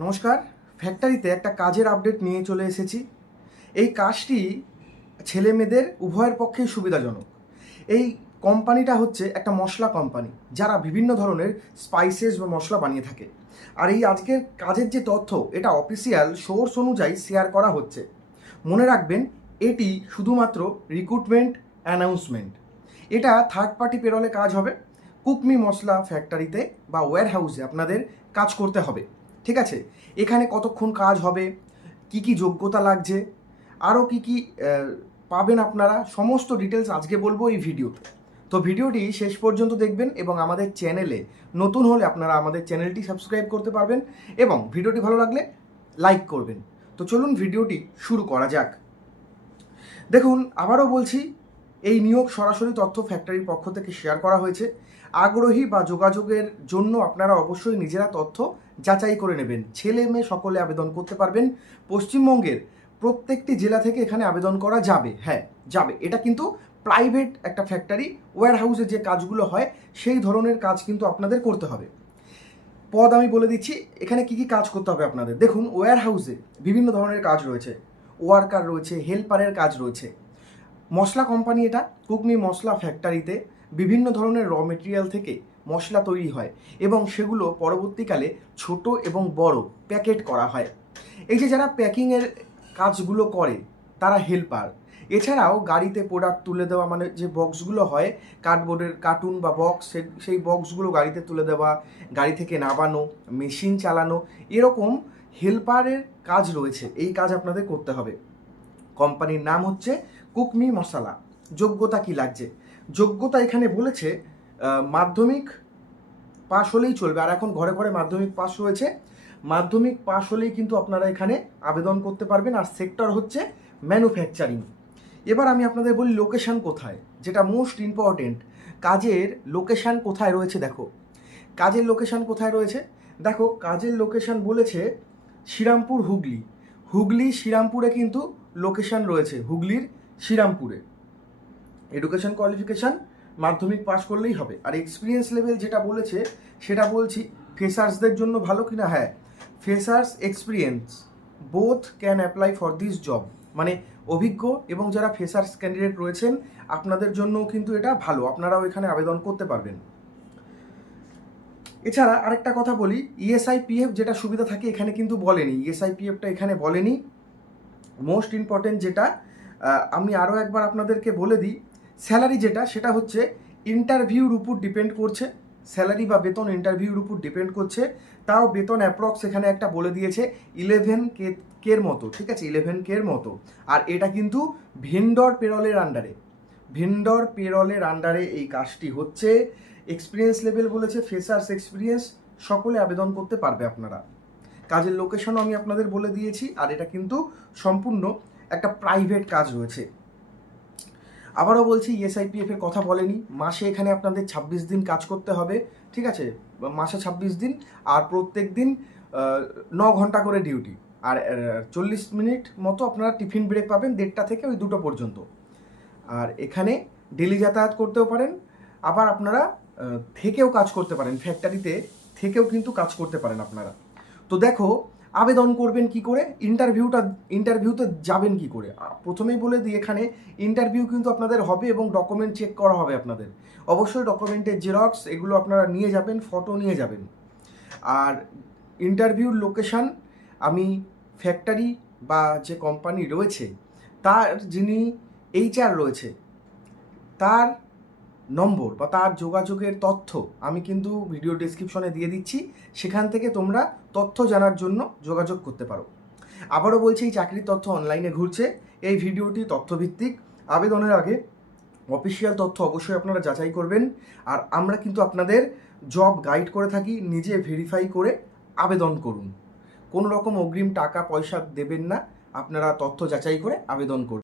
নমস্কার। ফ্যাক্টরিতে একটা কাজের আপডেট নিয়ে চলে এসেছি। এই কাজটি ছেলে মেয়েদের উভয়ের পক্ষেই সুবিধাজনক। এই কোম্পানিটা হচ্ছে একটা মশলা কোম্পানি, যারা বিভিন্ন ধরনের স্পাইসেস বা মশলা বানিয়ে থাকে। আর এই আজকের কাজের যে তথ্য, এটা অফিসিয়াল সোর্স অনুযায়ী শেয়ার করা হচ্ছে। মনে রাখবেন, এটি শুধুমাত্র রিক্রুটমেন্ট অ্যানাউন্সমেন্ট। এটা থার্ড পার্টি পেরোলে কাজ হবে। কুকমি মশলা ফ্যাক্টরিতে বা ওয়্যার হাউসে আপনাদের কাজ করতে হবে। ঠিক আছে, এখানে কতক্ষণ কাজ হবে, কি কি যোগ্যতা লাগছে, আরও কি কি পাবেন আপনারা, সমস্ত ডিটেলস আজকে বলবো এই ভিডিওতে। তো ভিডিওটি শেষ পর্যন্ত দেখবেন এবং আমাদের চ্যানেলে নতুন হলে আপনারা আমাদের চ্যানেলটি সাবস্ক্রাইব করতে পারবেন এবং ভিডিওটি ভালো লাগলে লাইক করবেন। তো চলুন ভিডিওটি শুরু করা যাক। দেখুন, আবারও বলছি, এই নিয়োগ সরাসরি তথ্য ফ্যাক্টরির পক্ষ থেকে শেয়ার করা হয়েছে। আগ্রহী বা যোগাযোগের জন্য আপনারা অবশ্যই নিজেরা তথ্য যাচাই করে নেবেন। ছেলে মেয়ে সকলে আবেদন করতে পারবেন। পশ্চিমবঙ্গের প্রত্যেকটি জেলা থেকে এখানে আবেদন করা যাবে। হ্যাঁ, যাবে। এটা কিন্তু প্রাইভেট একটা ফ্যাক্টরি, ওয়্যার হাউসে যে কাজগুলো হয় সেই ধরনের কাজ কিন্তু আপনাদের করতে হবে। পদ আমি বলে দিচ্ছি, এখানে কি কি কাজ করতে হবে আপনাদের। দেখুন, ওয়্যার হাউসে বিভিন্ন ধরনের কাজ রয়েছে। ওয়ার্কার রয়েছে, হেল্পারের কাজ রয়েছে। মশলা কোম্পানি এটা, কুকমি মশলা ফ্যাক্টরিতে বিভিন্ন ধরনের র মেটেরিয়াল থেকে মশলা তৈরি হয় এবং সেগুলো পরবর্তীকালে ছোট এবং বড় প্যাকেট করা হয়। এই যে যারা প্যাকিংয়ের কাজগুলো করে তারা হেল্পার। এছাড়াও গাড়িতে প্রোডাক্ট তুলে দেওয়া, মানে যে বক্সগুলো হয় কার্ডবোর্ডের কার্টুন বা বক্স, সেই বক্সগুলো গাড়িতে তুলে দেওয়া, গাড়ি থেকে নামানো, মেশিন চালানো, এরকম হেল্পারের কাজ রয়েছে। এই কাজ আপনাদের করতে হবে। কোম্পানির নাম হচ্ছে কুকমি মশলা। যোগ্যতা কি লাগছে? যোগ্যতা এখানে বলেছে মাধ্যমিক পাশ হলেই চলবে। আর এখন ঘরে ঘরে মাধ্যমিক পাশ রয়েছে। মাধ্যমিক পাশ হলেই কিন্তু আপনারা এখানে আবেদন করতে পারবেন। আর সেক্টর হচ্ছে ম্যানুফ্যাকচারিং। এবার আমি আপনাদের বলি লোকেশান কোথায়, যেটা মোস্ট ইম্পর্টেন্ট। কাজের লোকেশান কোথায় রয়েছে দেখো। কাজের লোকেশান কোথায় রয়েছে দেখো। কাজের লোকেশান বলেছে শ্রীরামপুর, হুগলি। হুগলি শ্রীরামপুরে কিন্তু লোকেশান রয়েছে, হুগলির শ্রীরামপুরে। এডুকেশন কোয়ালিফিকেশান মাধ্যমিক পাস করলেই হবে। আর এক্সপিরিয়েন্স লেভেল যেটা বলেছে সেটা বলছি ফ্রেশার্সদের জন্য ভালো কিনা। হ্যাঁ, freshers experience both can apply for this job. মানে অভিজ্ঞ এবং যারা ফ্রেশার্স ক্যান্ডিডেট রয়েছেন আপনাদের জন্যও কিন্তু এটা ভালো, আপনারাও এখানে আবেদন করতে পারবেন। এছাড়া আরেকটা কথা বলি, ইএসআইপিএফ যেটা সুবিধা থাকে এখানে কিন্তু বলেনি, ইএসআইপিএফটা এখানে বলেনি। মোস্ট ইম্পর্টেন্ট যেটা আমি আরও একবার আপনাদেরকে বলে দিই, স্যালারি যেটা, সেটা হচ্ছে ইন্টারভিউর উপর ডিপেন্ড করছে। স্যালারি বা বেতন ইন্টারভিউর উপর ডিপেন্ড করছে। তাও বেতন অ্যাপ্রক্স এখানে একটা বলে দিয়েছে 11K মতো। ঠিক আছে, 11K মতো। আর এটা কিন্তু ভেন্ডর পেরলের আন্ডারে, ভেন্ডর পেরলের আন্ডারে এই কাজটি হচ্ছে। এক্সপিরিয়েন্স লেভেল বলেছে ফ্রেশার্স এক্সপিরিয়েন্স, সকলে আবেদন করতে পারবে আপনারা। কাজের লোকেশনও আমি আপনাদের বলে দিয়েছি। আর এটা কিন্তু সম্পূর্ণ একটা প্রাইভেট কাজ রয়েছে। আবারও বলছি, ইএসআইপিএফ এর কথা বলেনি। মাসে এখানে আপনাদের 26 দিন কাজ করতে হবে। ঠিক আছে, মাসে 26 দিন। আর প্রত্যেক দিন 9 ঘন্টা করে ডিউটি। আর 40 মিনিট মতো আপনারা টিফিন ব্রেক পাবেন, 1:30 থেকে ওই 2টো পর্যন্ত। আর এখানে ডেলি যাতায়াত করতেও পারেন, আবার আপনারা থেকেও কাজ করতে পারেন। ফ্যাক্টরিতে থেকেও কিন্তু কাজ করতে পারেন আপনারা। তো দেখো, আবেদন করবেন কি করে, ইন্টারভিউতে যাবেন কি করে। প্রথমেই বলে দিই, এখানে ইন্টারভিউ কিন্তু আপনাদের হবে এবং ডকুমেন্ট চেক করা হবে আপনাদের। অবশ্যই ডকুমেন্টের জেরক্স এগুলো আপনারা নিয়ে যাবেন, ফটো নিয়ে যাবেন। আর ইন্টারভিউর লোকেশান আমি ফ্যাক্টরি বা যে কোম্পানি রয়েছে তার যিনি এইচআর রয়েছে তার নম্বর বা তার যোগাযোগের তথ্য আমি কিন্তু ভিডিও ডেসক্রিপশনে দিয়ে দিচ্ছি। সেখান থেকে তোমরা তথ্য জানার জন্য যোগাযোগ করতে পারো। আবারও বলছি, এই চাকরির তথ্য অনলাইনে ঘুরছে। এই ভিডিওটি তথ্যভিত্তিক। আবেদনের আগে অফিসিয়াল তথ্য অবশ্যই আপনারা যাচাই করবেন। আর আমরা কিন্তু আপনাদের জব গাইড করে থাকি, নিজে ভেরিফাই করে আবেদন করুন। কোনো রকম অগ্রিম টাকা পয়সা দেবেন না, আপনারা তথ্য যাচাই করে আবেদন করুন।